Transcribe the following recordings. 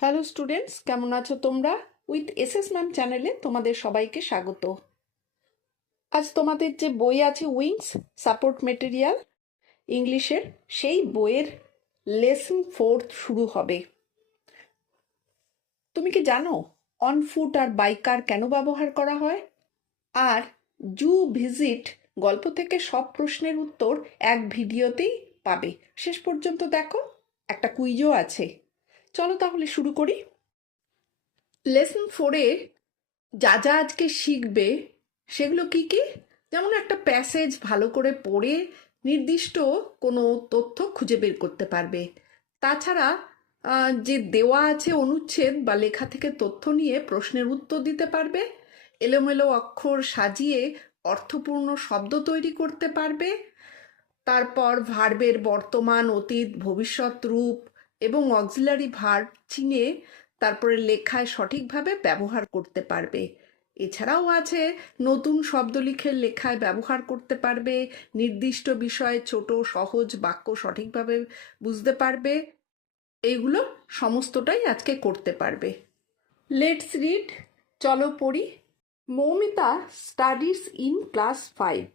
Hello students, কেমন আছো তোমরা? উইথ এসএস ম্যাম চ্যানেলে তোমাদের সবাইকে স্বাগত। আজ তোমাদের যে বই আছে উইংস সাপোর্ট মেটেরিয়াল ইংলিশের, সেই বইয়ের লেসন 4 শুরু হবে। তুমি কি জানো অন ফুট আর বাইকার কেন ব্যবহার করা হয়? আর জু ভিজিট গল্প থেকে সব প্রশ্নের উত্তর এক ভিডিওতেই পাবে। শেষ পর্যন্ত দেখো, একটা কুইজও আছে। চলো তাহলে শুরু করি। লেসন 4-এ যা যা আজকে শিখবে সেগুলো কি কি? যেমন একটা প্যাসেজ ভালো করে পড়ে নির্দিষ্ট কোনো তথ্য খুঁজে বের করতে পারবে। তাছাড়া যে দেওয়া আছে অনুচ্ছেদ বা লেখা থেকে তথ্য নিয়ে প্রশ্নের উত্তর দিতে পারবে। এলোমেলো অক্ষর সাজিয়ে অর্থপূর্ণ শব্দ তৈরি করতে পারবে। তারপর ভার্বের বর্তমান, অতীত, ভবিষ্যৎ রূপ এবং অক্সিলারি ভার্ব চিনে তারপরে লেখায় সঠিকভাবে ব্যবহার করতে পারবে। এছাড়াও আছে নতুন শব্দ লিখে লেখায় ব্যবহার করতে পারবে, নির্দিষ্ট বিষয়ে ছোট সহজ বাক্য সঠিকভাবে বুঝতে পারবে। এইগুলো সমস্তটাই আজকে করতে পারবে। লেটস রিড, চলো পড়ি। Moumita studies in class 5।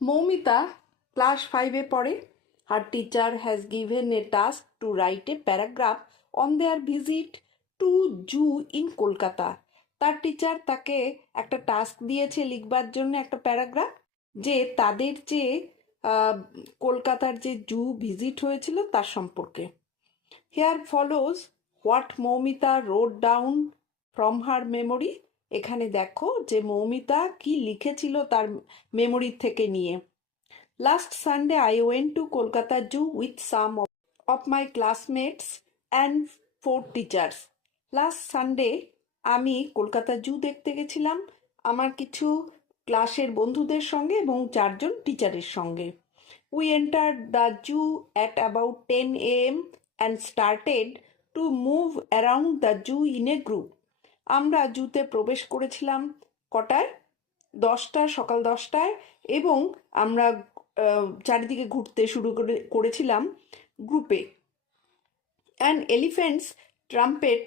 Moumita class 5-এ পড়ে। Her teacher has given a task to write a paragraph on their visit to zoo in Kolkata. তার টিচার তাকে একটা টাস্ক দিয়েছে লিখবার জন্য একটা প্যারাগ্রাফ, যে তাদের যে কলকাতার যে জু ভিজিট হয়েছিল তার সম্পর্কে। Here follows what Moumita wrote down from her memory. এখানে দেখো যে মৌমিতা কি লিখেছিল তার মেমোরি থেকে নিয়ে। Last Sunday, I went to Kolkata Zoo with some of my classmates and 4 teachers. Last Sunday, আমি কলকাতা জু দেখতে গেছিলাম আমার কিছু ক্লাসের বন্ধুদের সঙ্গে এবং 4জন টিচারের সঙ্গে। We entered the zoo at about 10 a.m. and started to move around the zoo in a group. আমরা জুতে প্রবেশ করেছিলাম কটায়? 10টায়, সকাল 10টায়, এবং আমরা চারিদিকে ঘুরতে শুরু করেছিলাম গ্রুপে। An elephant's trumpet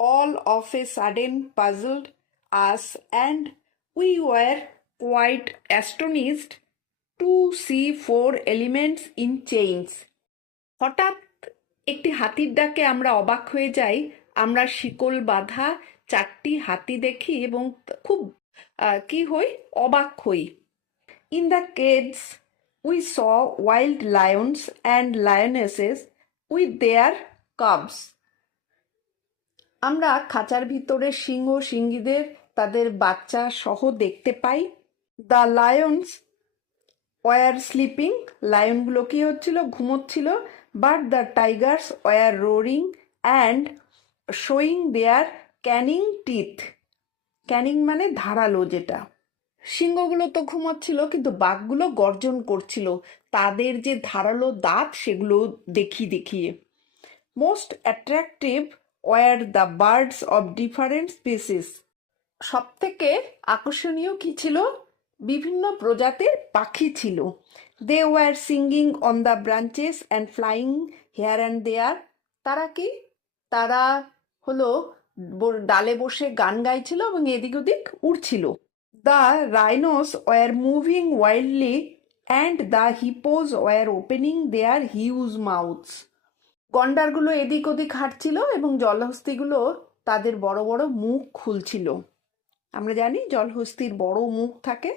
all of a sudden puzzled us and we were quite astonished to see 4 elements in chains. হঠাৎ একটি হাতির ডাকে আমরা অবাক হয়ে যাই। আমরা শিকল বাঁধা 4টি হাতি দেখি এবং খুব কি হই, অবাক হই। In the cages, we saw wild lions and lionesses with their cubs. আমরা খাঁচার ভিতরে সিংহ সিংহীদের তাদের বাচ্চা সহ দেখতে পাই। The lions were sleeping. লায়নগুলো কি হচ্ছিল? ঘুমোচ্ছিল। But the tigers were roaring and showing their canine teeth. Canning মানে ধারালো যেটা। সিংহগুলো তো ঘুমাচ্ছিল, কিন্তু বাঘগুলো গর্জন করছিল, তাদের যে ধারালো দাঁত সেগুলো দেখিয়ে। Most attractive were the birds of different species. সব থেকে আকর্ষণীয় কি ছিল? বিভিন্ন প্রজাতির পাখি ছিল। They were singing on the branches and flying here and there. তারা কি? তারা হলো ডালে বসে গান গাইছিল এবং এদিক ওদিক উড়ছিল। The rhinos were moving wildly and the hippos were opening their huge mouths. গন্ডারগুলো এদিক ওদিক হাঁটছিল এবং জলহস্তিগুলো তাদের বড় বড় মুখ খুলছিল। আমরা জানি জলহস্তির বড় মুখ থাকে।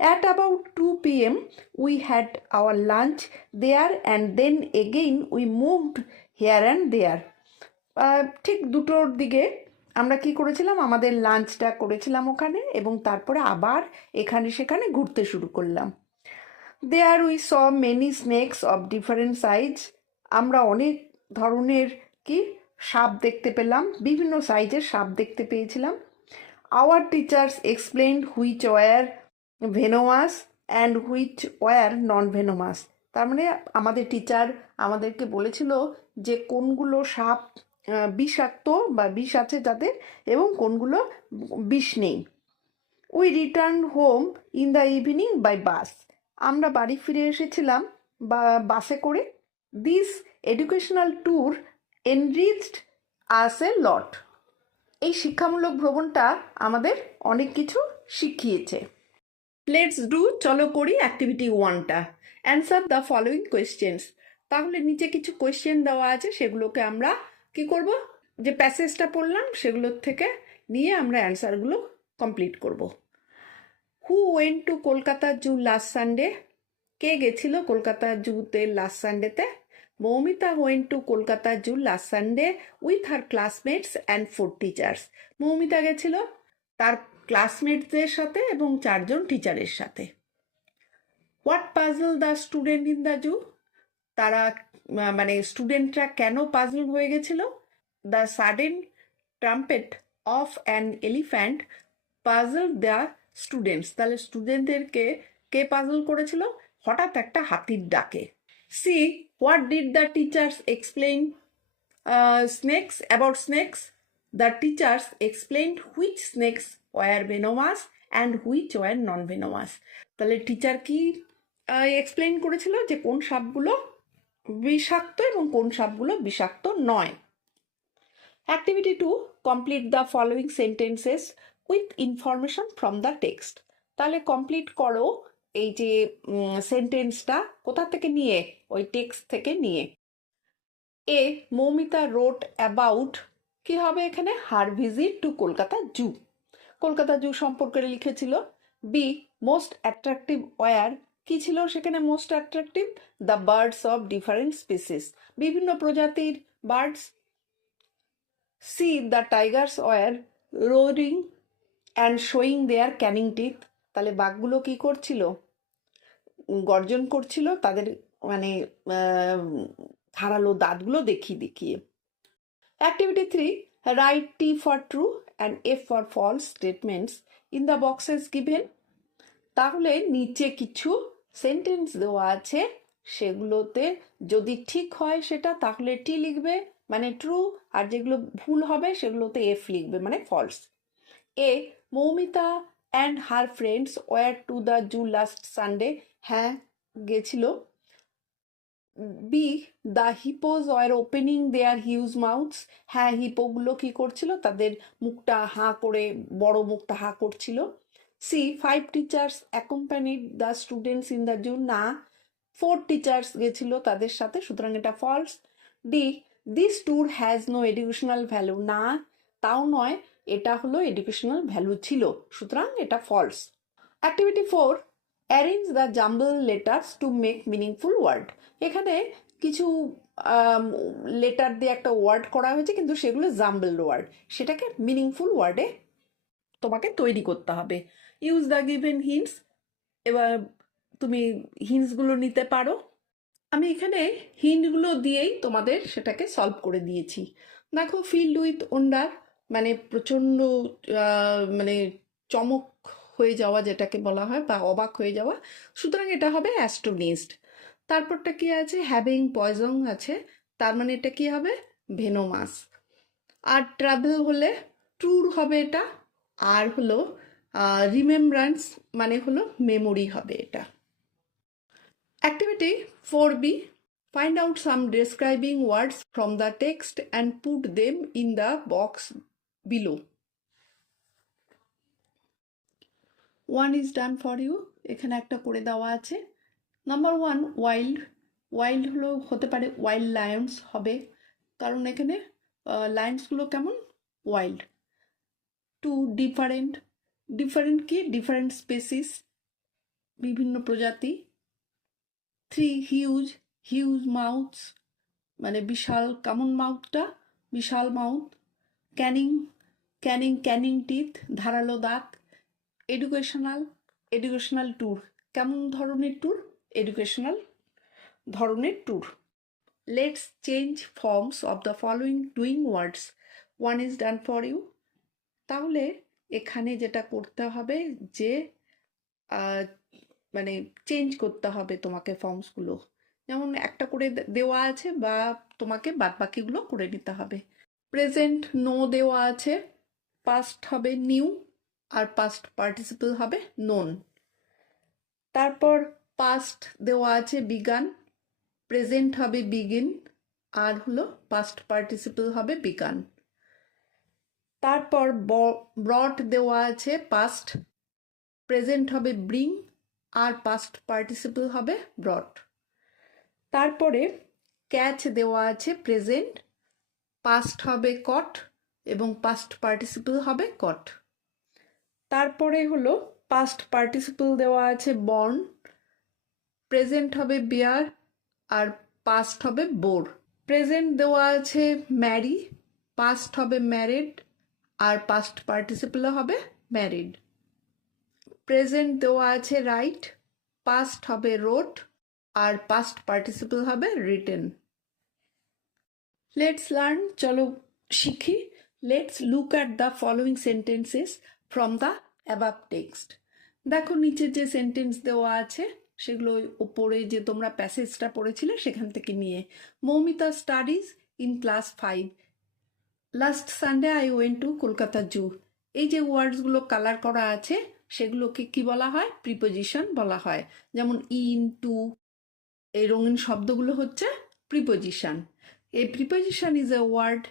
At about 2 p.m. we had our lunch there and then again we moved here and there. ঠিক 2টোর দিকে আমরা কি করেছিলাম? আমাদের লাঞ্চটা করেছিলাম ওখানে এবং তারপরে আবার এখানে সেখানে ঘুরতে শুরু করলাম। There we saw many snakes of different size. আমরা অনেক ধরনের কি সাপ দেখতে পেলাম, বিভিন্ন সাইজের সাপ দেখতে পেয়েছিলাম। Our teachers explained which were venomous and which were non-venomous. তার মানে আমাদের টিচার আমাদেরকে বলেছিল যে কোনগুলো সাপ বিষাক্ত বা বিষ আছে যাদের এবং কোনগুলো বিষ নেই। We return home in the evening by bus. আমরা বাড়ি ফিরে এসেছিলাম বাসে করে। This educational tour enriched us a lot. এই শিক্ষামূলক ভ্রমণটা আমাদের অনেক কিছু শিখিয়েছে। লেটস ডু, চলো করি অ্যাক্টিভিটি 1টা। Answer the following questions. তাহলে নিচে কিছু কোয়েশ্চেন দেওয়া আছে, সেগুলোকে আমরা কি করব, যে প্যাসেজটা পড়লাম সেগুলোর থেকে নিয়ে আমরা অ্যান্সারগুলো কমপ্লিট করব। Who went to Kolkata zoo last Sunday? কে গেছিল কলকাতা জুতে লাস্ট সানডেতে? Moumita went to Kolkata zoo last Sunday with her classmates and 4 teachers. Moumita গেছিল তার ক্লাসমেটদের সাথে এবং 4জন টিচারের সাথে। What puzzle the student in the zoo? তারা মানে স্টুডেন্টরা কেন পাজল হয়ে গেছিল? The sudden trumpet of an elephant puzzle the students. তাহলে স্টুডেন্টদেরকে কে পাজল করেছিল? হঠাৎ একটা হাতির ডাকে। C, what did the teachers explain snakes about snakes? The teachers explained which snakes were venomous and which were non venomous. তাহলে teacher কি এক্সপ্লেইন করেছিল যে কোন সাপগুলো বিষাক্ত এবং কোন সাপগুলো বিষাক্ত নয়। Activity 2, complete the following sentences with information from the text. তাহলে কমপ্লিট করো এই যে সেন্টেন্সটা কোথা থেকে নিয়ে, ওই টেক্সট থেকে নিয়ে। এ, মৌমিতা রোট অ্যাবাউট, কি হবে এখানে? Her visit to Kolkata zoo, Kolkata zoo সম্পর্কে লিখেছিল। বি, মোস্ট অ্যাট্রাকটিভ ওয়ার, কি ছিল সেখানে most attractive? The birds of different species, বিভিন্ন প্রজাতির birds. C, the tigers were roaring and showing their canine teeth. তাহলে বাঘগুলো কি করছিল? গর্জন করছিল তাদের মানে ধারালো দাঁতগুলো দেখিয়ে দেখিয়ে। Activity 3, write T for true and F for false statements in the boxes given. তাহলে নিচে কিছু সেন্টেন্স দেওয়া আছে, সেগুলোতে যদি ঠিক হয় সেটা তাহলে টি লিখবে মানে ট্রু, আর যেগুলো ভুল হবে সেগুলোতে এফ লিখবে মানে false. A, Moumita and her friends were to the zoo last Sunday. হ্যাঁ, গেছিল। B, the hippos were opening their huge mouths. হ্যাঁ, হিপোগুলো কি করছিল? তাদের মুখটা হাঁ করে, বড় মুখটা হাঁ করছিল। C, 5 teachers accompanied the students in the zoo. না, 4 টিচার্স গেছিল তাদের সাথে, সুতরাং এটা false. D, this tour has no educational value. না, তাও নয়, এটা হলো এডুকেশনাল ভ্যালু ছিল, সুতরাং এটা false. Activity 4, arrange the jumble letters to make meaningful word. এখানে কিছু লেটার দিয়ে একটা ওয়ার্ড করা হয়েছে, কিন্তু সেগুলো জাম্বল ওয়ার্ড, সেটাকে মিনিংফুল ওয়ার্ডে তোমাকে তৈরি করতে হবে। Use the given hints. এবার তুমি হিন্টসগুলো নিতে পারো। আমি এখানে হিন্টগুলো দিয়েই তোমাদের সেটাকে সলভ করে দিয়েছি। দেখো, ফিল্ড উইথ ওন্ডার মানে প্রচণ্ড মানে চমক হয়ে যাওয়া যেটাকে বলা হয়, বা অবাক হয়ে যাওয়া, সুতরাং এটা হবে অ্যাস্টোনিজড। তারপরটা কি আছে? হ্যাভিং পয়জন আছে, তার মানে এটা কি হবে? ভেনোমাস। আর ট্রাভেল হলে ট্যুর হবে এটা। আর হলো রিমেম্ব্রান্স মানে হলো মেমোরি হবে এটা। Activity 4B, find out some describing words from the text and put them in the box below. 1 is done for you. এখানে একটা করে দেওয়া আছে। Number 1, wild. ওয়াইল্ড হলো হতে পারে ওয়াইল্ড লায়ন্স হবে, কারণ এখানে লায়ন্সগুলো কেমন? ওয়াইল্ড। 2, ডিফারেন্ট। ডিফারেন্ট কি? ডিফারেন্ট স্পেসিস, বিভিন্ন প্রজাতি। 3, হিউজ। হিউজ মাউথস মানে বিশাল, কেমন মাউথটা? বিশাল mouth. Canine. Canine, canine teeth, ধারালো দাঁত। এডুকেশনাল। এডুকেশনাল ট্যুর, কেমন ধরনের ট্যুর? এডুকেশনাল ধরনের tour. Let's change forms of the following doing words. 1 is done for you. তাহলে এখানে যেটা করতে হবে যে মানে চেঞ্জ করতে হবে তোমাকে ফর্মসগুলো, যেমন একটা করে দেওয়া আছে, বা তোমাকে বাদবাকিগুলো করে নিতে হবে। প্রেজেন্ট নো দেওয়া আছে, পাস্ট হবে নিউ, আর পাস্ট পার্টিসিপল হবে নোন। তারপর পাস্ট দেওয়া আছে বিগান, প্রেজেন্ট হবে বিগিন, আর হলো পাস্ট পার্টিসিপল হবে বিগান। তারপর ব্রট দেওয়া আছে পাস্ট, প্রেজেন্ট হবে ব্রিং, আর পাস্ট পার্টিসিপল হবে ব্রট। তারপরে ক্যাচ দেওয়া আছে প্রেজেন্ট, পাস্ট হবে কট এবং পাস্ট পার্টিসিপল হবে কট। তারপরে হলো পাস্ট পার্টিসিপল দেওয়া আছে বর্ন, প্রেজেন্ট হবে বিয়ার আর পাস্ট হবে বোর। প্রেজেন্ট দেওয়া আছে ম্যারি, পাস্ট হবে ম্যারিড আর পাস্ট পার্টিসিপল হবে ম্যারিড। প্রেজেন্ট দেওয়া আছে রাইট, পাস্ট হবে রোট আর পাস্ট পার্টিসিপল হবে রিটেন। লেটস লার্ন, চলো শিখি। Let's look at the following sentences from the above text. দেখো নিচে যে সেন্টেন্স দেওয়া আছে সেগুলো ওপরে যে তোমরা প্যাসেজটা পড়েছিলে সেখান থেকে নিয়ে। Moumita studies in class 5। Last Sunday I went to Kolkata zoo. এই যে ওয়ার্ডসগুলো কালার করা আছে সেগুলোকে কি বলা হয়? প্রিপোজিশন বলা হয়। যেমন ইন, টু, এই রঙিন শব্দগুলো হচ্ছে preposition. A preposition is a word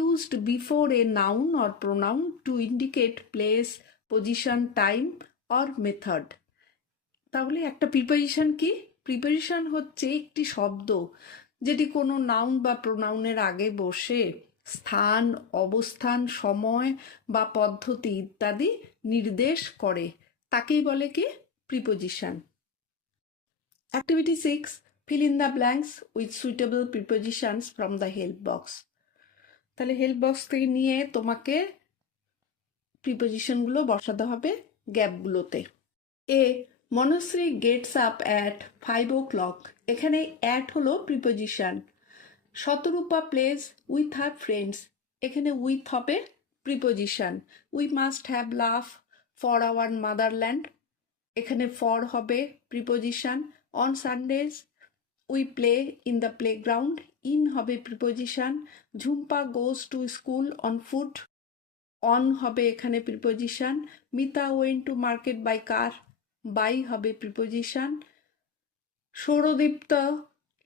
used before a noun or pronoun to indicate place, position, time or method. তাহলে একটা প্রিপোজিশন কি? প্রিপোজিশন হচ্ছে একটি শব্দ যেটি কোনো নাউন বা প্রোনাউনের আগে বসে স্থান, অবস্থান, সময় বা পদ্ধতি ইত্যাদি নির্দেশ করে, তাকেই বলে কি? Preposition. Activity 6. Fill in the blanks with suitable prepositions from the help box. তাহলে হেল্প বক্স থেকে নিয়ে তোমাকে প্রিপোজিশনগুলো বসাতে হবে গ্যাপগুলোতে। A, Monoshree gets up at 5 o'clock। এখানে অ্যাট হলো preposition. Shatarupa plays with her friends. এখানে উইথ হবে preposition. We must have love for our motherland. এখানে ফর হবে preposition. On Sundays we play in the playground. In হবে preposition. Jhumpa goes to school on foot. On হবে এখানে preposition. Mita went to market by car. By হবে preposition. Sourodipto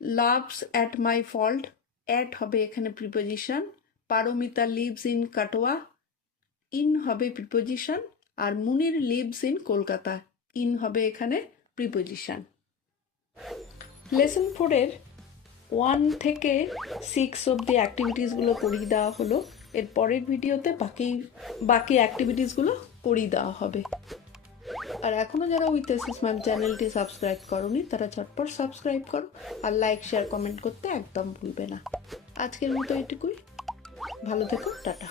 loves at my fault. At হবে এখানে preposition. Paromita lives in Katwa. In হবে preposition. আর Munir lives in Kolkata. In হবে এখানে প্রিপোজিশন। লেসন 4-এর 1 থেকে 6 অবধি অ্যাক্টিভিটিসগুলো করিয়ে দেওয়া হলো। এর পরের ভিডিওতে বাকি অ্যাক্টিভিটিসগুলো করিয়ে দেওয়া হবে। আর এখনও যারা উইথ এসএস ম্যাম চ্যানেলটি সাবস্ক্রাইব করোনি তারা ঝটপট সাবস্ক্রাইব করো আর লাইক, শেয়ার, কমেন্ট করতে একদম ভুলবে না। আজকের মতো এটুকুই। ভালো থেকো, টাটা।